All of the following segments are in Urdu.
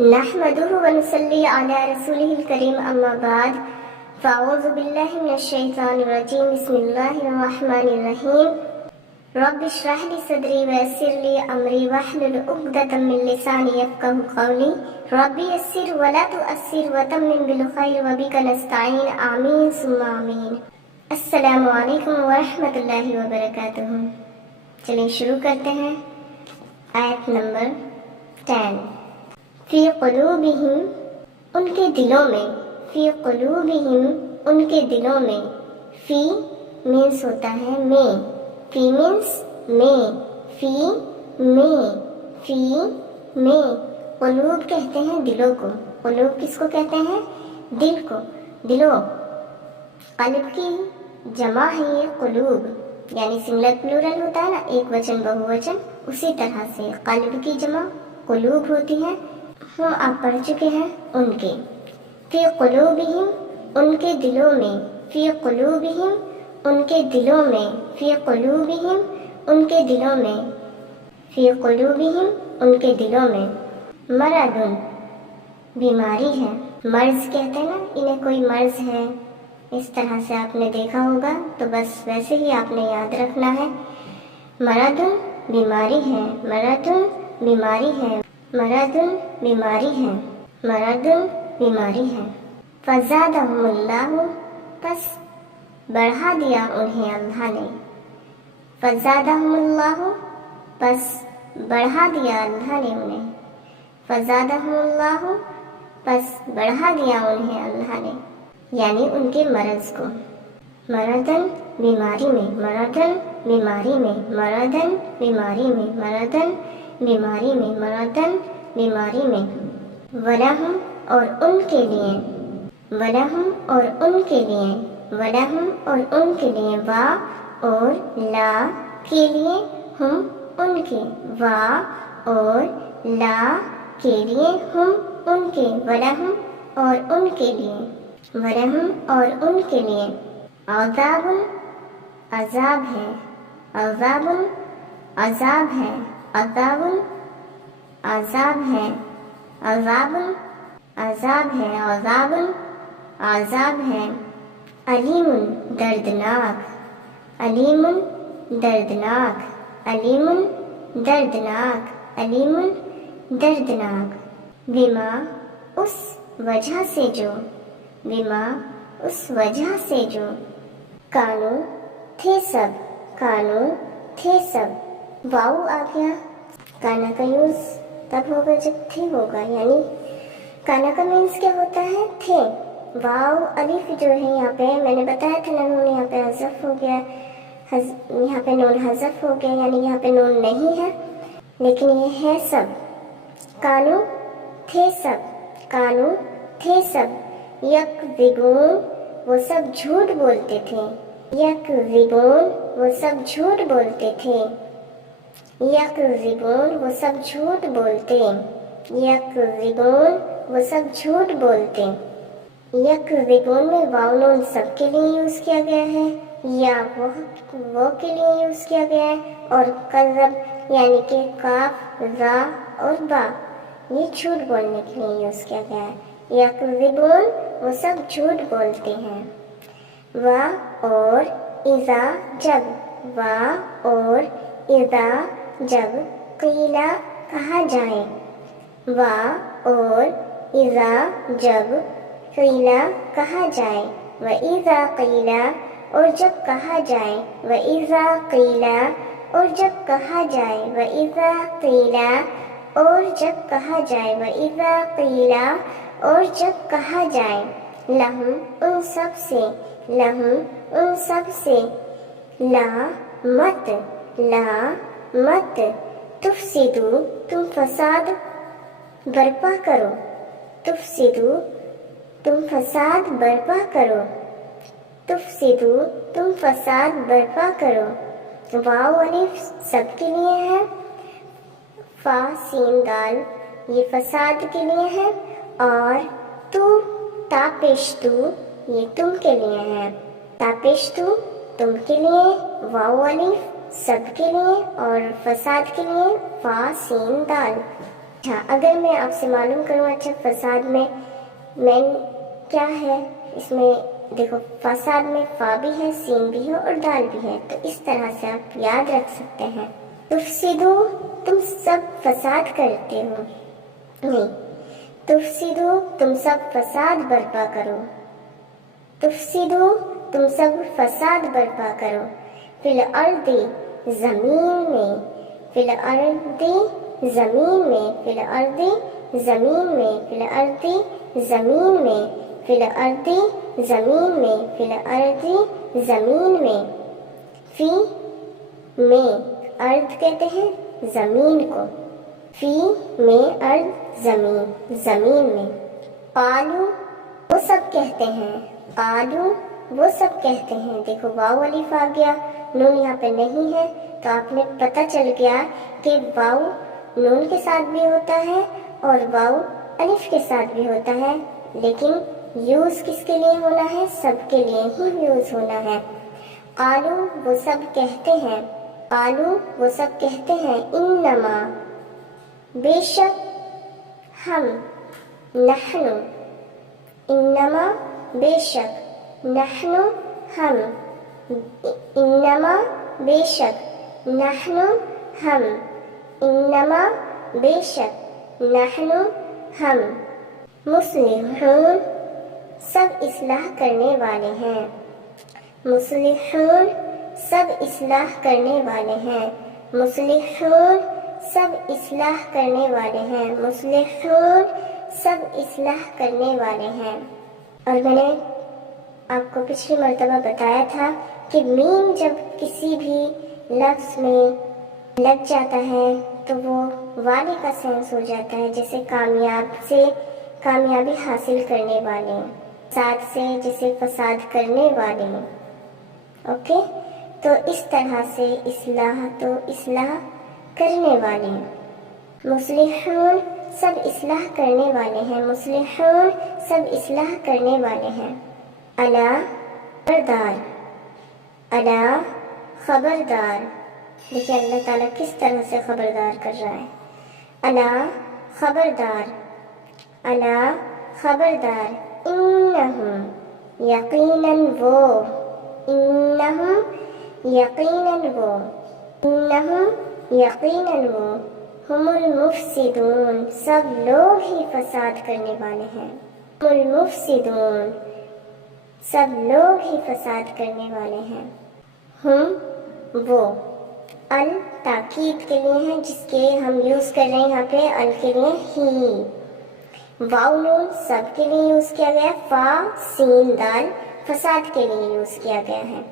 نحمده ونصلي على رسوله الكريم أما بعد فأعوذ بالله من الشيطان الرجيم بسم الله الرحمن الرحيم رب اشرح لي صدري ويسر لي أمري واحلل عقدة من لساني يفقهوا قولي رب يسر ولا تؤثر وتمم بالخير وبك نستعين آمين ثم آمين السلام علیکم ورحمۃ اللہ وبرکاتہ۔ چلیں شروع کرتے ہیں۔ آیت نمبر 10۔ فی قلوبہم ان کے دلوں میں، فی قلوبہم ان کے دلوں میں، فی مینس ہوتا ہے میں، فی مینس میں، فی میں، فی میں، قلوب کہتے ہیں دلوں کو۔ قلوب کس کو کہتے ہیں؟ دل کو، دلوں۔ قلب کی جمع ہے یہ قلوب، یعنی سنگلر پلورل ہوتا ہے نا، ایک وچن بہو وچن، اسی طرح سے قلب کی جمع قلوب ہوتی ہے۔ ہم آپ پڑھ چکے ہیں ان کے۔ فی قلوبہم ان کے دلوں میں، فی قلوبہم ان کے دلوں میں، فی قلوبہم ان کے دلوں میں، فی قلوبہم ان کے دلوں میں، مرض بیماری ہے۔ مرض کہتے ہیں نا انہیں، کوئی مرض ہے، اس طرح سے آپ نے دیکھا ہوگا، تو بس ویسے ہی آپ نے یاد رکھنا ہے۔ مرض بیماری ہے، مرض بیماری ہے، مرض بیماری ہے، مرض بیماری ہے۔ فزادہم اللہ پس بڑھا دیا انہیں اللہ نے، فزادہم اللہ پس بڑھا دیا اللہ نے انہیں، فزادہم اللہ پس بڑھا دیا انہیں اللہ نے، یعنی ان کے مرض کو۔ مرضن بیماری میں، مرضن بیماری میں، مرضن بیماری میں، مرضن بیماری میں، مرضن بیماری میں۔ وَلَهُمْ اور ان کے لیے، وَلَهُمْ اور ان کے لیے، وَلَهُمْ اور ان کے لیے، وا اور لا کے لیے، ہم ان کے، وا اور لا کے لیے، ہم ان کے، وَلَهُمْ اور ان کے لیے، وَلَهُمْ اور ان کے لیے، عذاب عذاب ہے، عذاب عذاب ہے، عذاب عذاب ہے، عذاب عذاب ہے، عذاب عذاب ہے، علیم دردناک، علیم دردناک، علیم دردناک، علیم دردناک، بما اس وجہ سے جو، بما اس وجہ سے جو، کانو تھے سب، کانو تھے سب، واؤ آ گیا، کانا کا یوز تب ہوگا جب تھے ہوگا، یعنی کانا کا مینس کیا ہوتا ہے؟ تھے۔ واؤ الف جو ہے یہاں پہ میں نے بتایا تھا نا، نون یہاں پہ حذف ہو گیا، یہاں پہ نون حذف ہو گیا، یعنی یہاں پہ نون نہیں ہے، لیکن یہ ہے سب۔ کانو تھے سب، کانو تھے سب، یکذبون وہ سب جھوٹ بولتے تھے، یکذبون وہ سب جھوٹ بولتے تھے، یکذبون وہ سب جھوٹ بولتے، یکذبون وہ سب جھوٹ بولتے۔ یکذبون میں واو نون سب کے لیے یوز کیا گیا ہے، یا وہ کے لیے یوز کیا گیا ہے، اور کذب یعنی کہ کاف، را اور با یہ جھوٹ بولنے کے لیے یوز کیا گیا ہے۔ یکذبون وہ سب جھوٹ بولتے ہیں۔ وا اور اذا جب، وا اور اذا جب، قیلا کہا جائے، وا اور اذا جب قیلا کہا جائے، وَإِذَا قیلا اور جب کہا جائے، وَإِذَا قیلا اور جب کہا جائے، وَإِذَا قیلا اور جب کہا جائے، وَإِذَا قیلا اور جب کہا جائے، لہم ان سب سے، لہم ان سب سے، لا مت، لا مت، تفسدو تم فساد برپا کرو، تفسدو تم فساد برپا کرو، تفسدو تم فساد برپا کرو۔ واو الف سب کے لیے ہے، فا سین دال یہ فساد کے لیے ہے، اور تو تا پیش تو یہ تم کے لیے ہے، تا پیش تو تم کے لیے، واو الف سب کے لیے، اور فساد کے لیے فا سین دال۔ اچھا، اگر میں آپ سے معلوم کروں، اچھا فساد میں مین کیا ہے؟ اس میں دیکھو، فساد میں فا بھی ہے، سین بھی ہے اور دال بھی ہے، تو اس طرح سے آپ یاد رکھ سکتے ہیں۔ تفسدو، تم سب فساد کرتے ہو، نہیں، تفسدو تم سب فساد برپا کرو، تفسدو تم سب فساد برپا کرو، فی الارض زمین میں، فی الارض زمین میں، فی الارض زمین میں، فی الارض زمین میں، فی الارض زمین میں، فی الارض زمین میں، فی میں ارض کہتے ہیں زمین کو، فی میں ارض زمین، زمین میں، قالو وہ سب کہتے ہیں، قالو وہ سب کہتے ہیں، دیکھو واو الف آ گیا، نون یہاں پہ نہیں ہے، تو آپ نے پتہ چل گیا کہ واو نون کے ساتھ بھی ہوتا ہے اور واو الف کے ساتھ بھی ہوتا ہے، لیکن یوز کس کے لیے ہونا ہے؟ سب کے لیے ہی یوز ہونا ہے۔ قالو وہ سب کہتے ہیں، قالو وہ سب کہتے ہیں، انما بے شک ہم، نحن انما بے شک، نحن ہم، انما بے شک، نحن ہم، انما بے شک، نحن ہم، مصلحون سب اصلاح کرنے والے ہیں، مصلحون سب اصلاح کرنے والے ہیں، مصلحون سب اصلاح کرنے والے ہیں، مصلحون سب اصلاح کرنے والے ہیں۔ اور میں نے آپ کو پچھلی مرتبہ بتایا تھا کہ میم جب کسی بھی لفظ میں لگ جاتا ہے تو وہ والے کا سینس ہو جاتا ہے، جیسے کامیاب سے کامیابی حاصل کرنے والے، فساد سے جیسے فساد کرنے والے، اوکے، تو اس طرح سے اصلاح تو اصلاح کرنے والے، مصلحون سب اصلاح کرنے والے ہیں، مصلحون سب اصلاح کرنے والے ہیں۔ الا خبردار، الا خبردار، دیکھیں اللہ تعالیٰ کس طرح سے خبردار کر رہا ہے، الا خبردار، الا خبردار، انہم یقیناً وہ، انہم یقیناً وہ، انہم یقیناً وہ، ہم المفسدون سب لوگ ہی فساد کرنے والے ہیں، ہم المفسدون سب لوگ ہی فساد کرنے والے ہیں، ہم وہ، ال تاکید کے لیے ہیں جس کے ہم یوز کر رہے ہیں یہاں پہ، ال کے لیے ہی، واو نون سب کے لیے یوز کیا گیا، فا سین دال فساد کے لیے یوز کیا گیا ہے،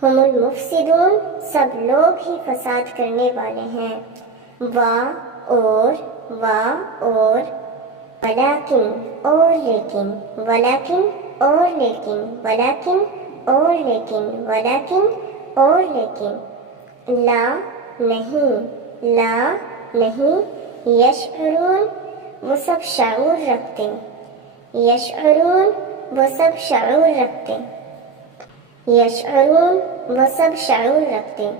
ہم المفسدون سب لوگ ہی فساد کرنے والے ہیں، وا اور، ولیکن اور لیکن، ولیکن اور لیکن، ولیکن اور لیکن، ولیکن اور لیکن، لا نہیں، لا نہیں، یشعرون وہ سب شعور رکھتے، یشعرون وہ سب شعور رکھتے، یشعرون وہ سب شعور رکھتے۔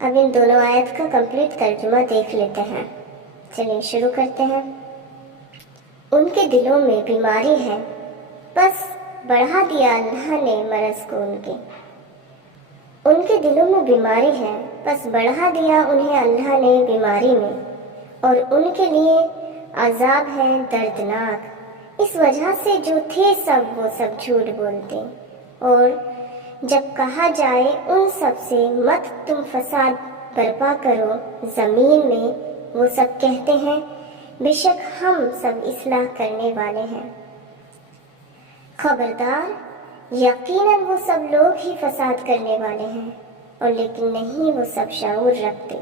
اب ان دونوں آیت کا کمپلیٹ ترجمہ دیکھ لیتے ہیں، چلیے شروع کرتے ہیں۔ ان کے دلوں میں بیماری ہے، بس بڑھا دیا اللہ نے مرض کو ان کے دلوں میں بیماری ہے، بس بڑھا دیا انہیں اللہ نے بیماری میں، اور ان کے لیے عذاب ہے دردناک، اس وجہ سے جو تھے سب وہ سب جھوٹ بولتے، اور جب کہا جائے ان سب سے مت تم فساد برپا کرو زمین میں، وہ سب کہتے ہیں بے شک ہم سب اصلاح کرنے والے ہیں۔ خبردار، یقیناً وہ سب لوگ ہی فساد کرنے والے ہیں، اور لیکن نہیں وہ سب شعور رکھتے۔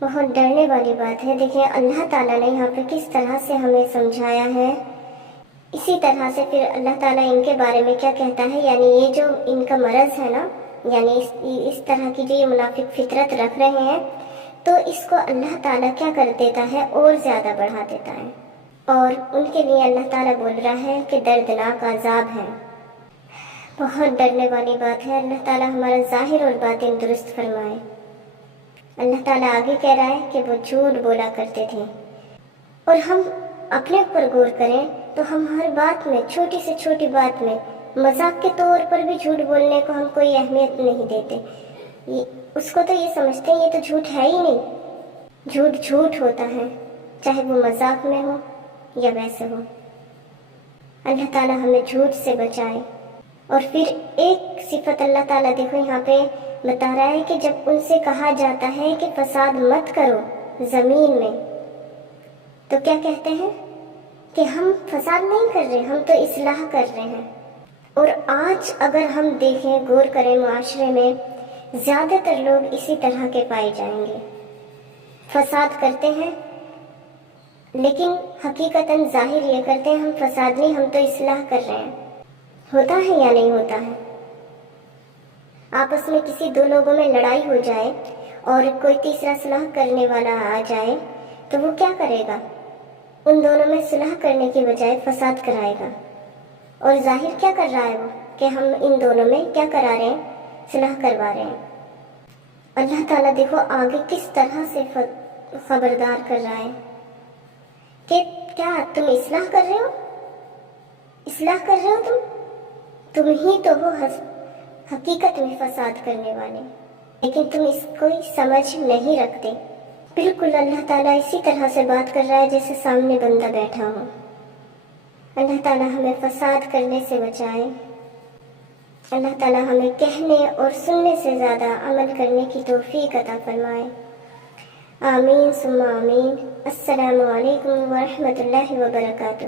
بہت ڈرنے والی بات ہے، دیکھیں اللہ تعالیٰ نے یہاں پہ کس طرح سے ہمیں سمجھایا ہے، اسی طرح سے پھر اللہ تعالیٰ ان کے بارے میں کیا کہتا ہے، یعنی یہ جو ان کا مرض ہے نا، یعنی اس طرح کی جو یہ منافق فطرت رکھ رہے ہیں، تو اس کو اللہ تعالیٰ کیا کر دیتا ہے، اور زیادہ بڑھا دیتا ہے، اور ان کے لیے اللہ تعالیٰ بول رہا ہے کہ دردناک عذاب ہے۔ بہت ڈرنے والی بات ہے، اللہ تعالیٰ ہمارا ظاہر اور باطن درست فرمائے۔ اللہ تعالیٰ آگے کہہ رہا ہے کہ وہ جھوٹ بولا کرتے تھے، اور ہم اپنے اوپر غور کریں تو ہم ہر بات میں، چھوٹی سے چھوٹی بات میں مذاق کے طور پر بھی جھوٹ بولنے کو ہم کوئی اہمیت نہیں دیتے، اس کو تو یہ سمجھتے ہیں یہ تو جھوٹ ہے ہی نہیں، جھوٹ جھوٹ ہوتا ہے، چاہے وہ مذاق میں ہو یا ویسے ہو۔ اللہ تعالیٰ ہمیں جھوٹ سے بچائے۔ اور پھر ایک صفت اللہ تعالیٰ دیکھو یہاں پہ بتا رہا ہے کہ جب ان سے کہا جاتا ہے کہ فساد مت کرو زمین میں، تو کیا کہتے ہیں کہ ہم فساد نہیں کر رہے، ہم تو اصلاح کر رہے ہیں۔ اور آج اگر ہم دیکھیں، غور کریں، معاشرے میں زیادہ تر لوگ اسی طرح کے پائے جائیں گے، فساد کرتے ہیں لیکن حقیقتاً ظاہر یہ کرتے ہیں ہم فساد نہیں، ہم تو اصلاح کر رہے ہیں۔ ہوتا ہے یا نہیں ہوتا ہے؟ آپس میں کسی دو لوگوں میں لڑائی ہو جائے اور کوئی تیسرا صلح کرنے والا آ جائے تو وہ کیا کرے گا؟ ان دونوں میں صلح کرنے کی بجائے فساد کرائے گا، اور ظاہر کیا کر رہا ہے وہ کہ ہم ان دونوں میں کیا کرا رہے ہیں؟ صلح کروا رہے ہیں۔ اللہ تعالیٰ دیکھو آگے کس طرح سے خبردار کر رہا ہے کہ کیا تم اصلاح کر رہے ہو؟ اصلاح کر رہے ہو تم ہی تو ہو حقیقت میں فساد کرنے والے، لیکن تم اس کو سمجھ نہیں رکھتے۔ بالکل اللہ تعالیٰ اسی طرح سے بات کر رہا ہے جیسے سامنے بندہ بیٹھا ہو۔ اللہ تعالیٰ ہمیں فساد کرنے سے بچائے۔ اللہ تعالیٰ ہمیں کہنے اور سننے سے زیادہ عمل کرنے کی توفیق عطا فرمائے۔ آمین ثم آمین۔ السلام علیکم ورحمۃ اللہ وبرکاتہ۔